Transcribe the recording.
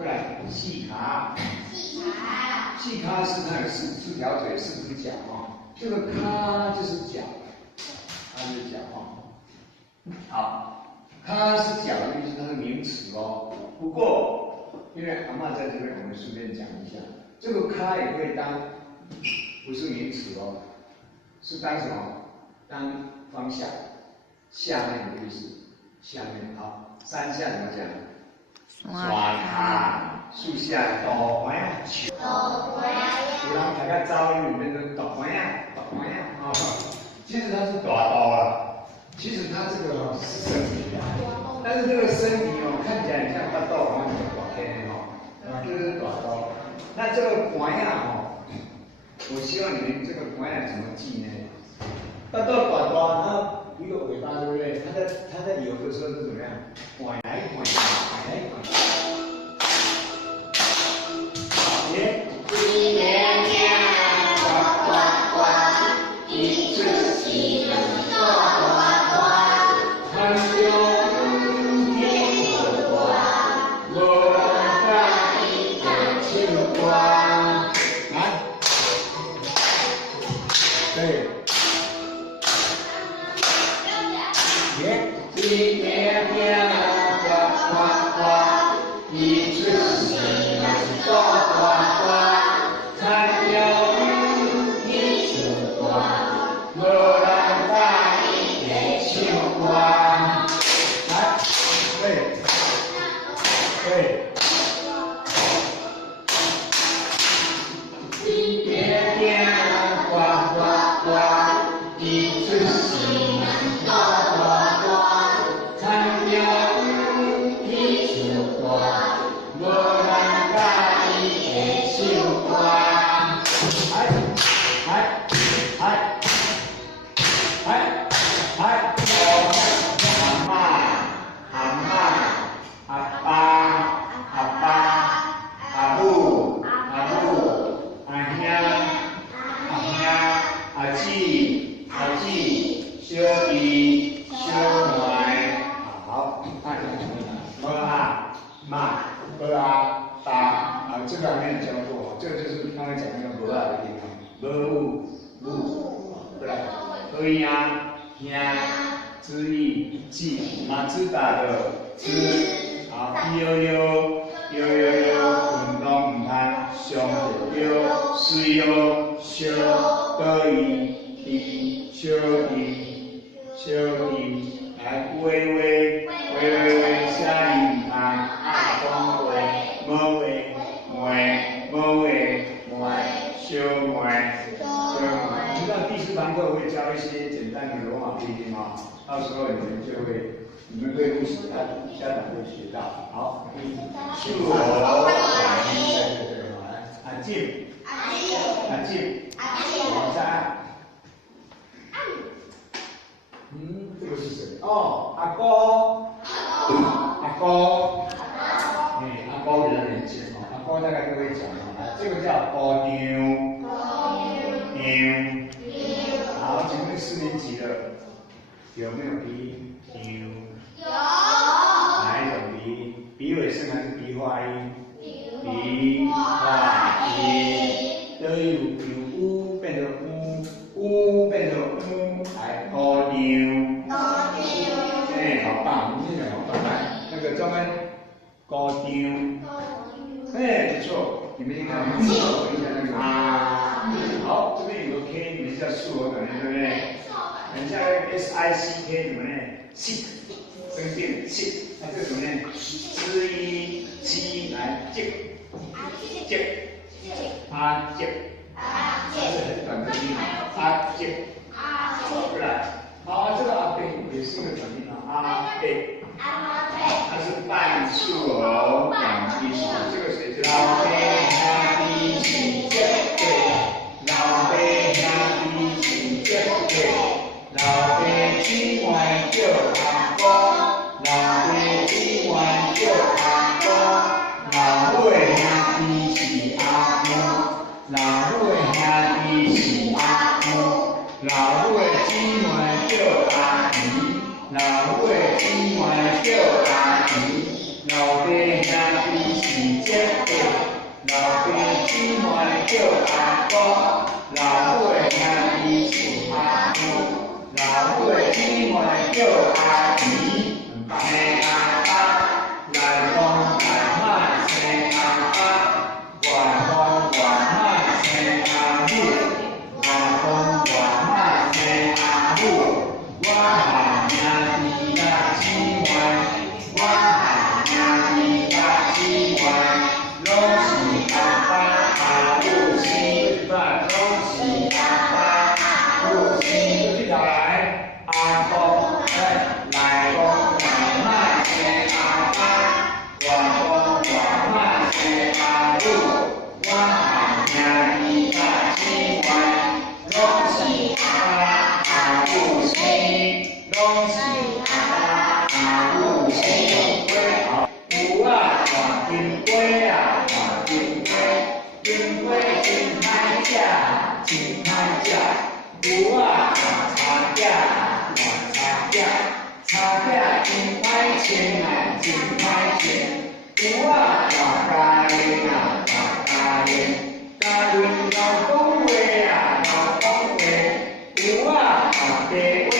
过来细卡，细卡是它有四条腿，4只脚哦。这个卡就是脚，它是脚哦。好，卡是脚的意思，它是名词哦。不过，因为阿嬷在这边，我们顺便讲一下，这个卡也可以当不是名词哦，是当什么？当方向，下面的意思。下面好，山下怎么讲？山卡，树下大块啊，树。有人大家招语里面的大块啊，大块啊，哦，其实它是大刀了，其实它这个是身体啊，但是这个身体哦，看起来很像大刀，好像很大片哦，啊，这是大刀。那这个块啊哦，我希望你们这个块啊怎么记呢？大刀大刀，它一个尾巴，对不对？它在游的时候是怎么样？拐来拐去，拐来拐去。好，耶！一年年，呱呱呱，一次喜乐呱呱呱，很久天有光，我大一个秋光。来，对。一年年呱呱呱，一次喜乐呱呱呱，残留一束光，无人大意的秋光。来，对，对。一年年呱呱呱，一次喜乐呱呱呱。残留一束光，无人大意的秋光。阿爸、阿爸、阿母、阿母、阿兄、阿兄、阿姊、阿姊、小弟、小妹。好，看一下么啊妈么啊爸啊，这个还没有教过，这个就是刚才讲那个么啊的地方，母，对吧？何呀兄、之意记，哪知打的知，好，悠，运动唔通上着悠，水悠小得意，小弟。来，微，下雨啊，爱光微，么微，小妹。知道第4堂课会教一些简单的罗马拼音吗？到时候你们可以复习，家长会学到。好，恕我这个来，安静，往下按。这个是谁？哦，阿哥，阿哥比较年轻哦，阿哥大概各位讲哦，这个叫姑娘，好，请问4年级的有没有鼻？有。哪一种鼻？鼻尾声还是鼻化音？鼻化音。都由乌变成乌变成来姑娘。好棒，你念得好棒，来，那个专门姑娘。不错，你们应该很熟一下那个啊。好，这边有个 K， 你们叫竖合短音，对不对？等一下 SICK 怎么念 ？sick， 生病 sick， 那这怎么念？之一鸡来接，阿接，这是很短的音，阿接，过来。好，这个阿贝也是一个短音啊，阿贝，它是半竖偶短音，这个谁知道？老贝兄弟是这对，老贝兄弟是这对，老贝今晚叫阿哥，老贝今晚叫阿哥，老贝兄弟是阿母，老贝兄弟是阿母。老尾今晚叫阿姨，老尾今晚叫阿姨，老爸兄弟是姐弟，老爸姊妹叫阿哥，老母兄弟是阿母，老母姊妹叫阿姨，生阿爸，来公来妈生阿爸，外公外妈生阿母，外公外妈生阿母，我和兄弟甲姊妹，我和兄弟甲姊妹，拢是阿爸阿母生，拢是阿爸阿母生。这条来，阿公来公来妈生阿爸，外公外妈生阿母，我和兄弟甲姊妹，拢是阿爸阿母生，拢是阿爸阿母生。牛啊大金龟啊大金龟，金龟真歹食真歹食。牛啊大叉仔大叉仔，叉仔真歹穿啊真歹穿。牛啊大家练啊大家练，家练老讲话啊老讲话。牛啊大家话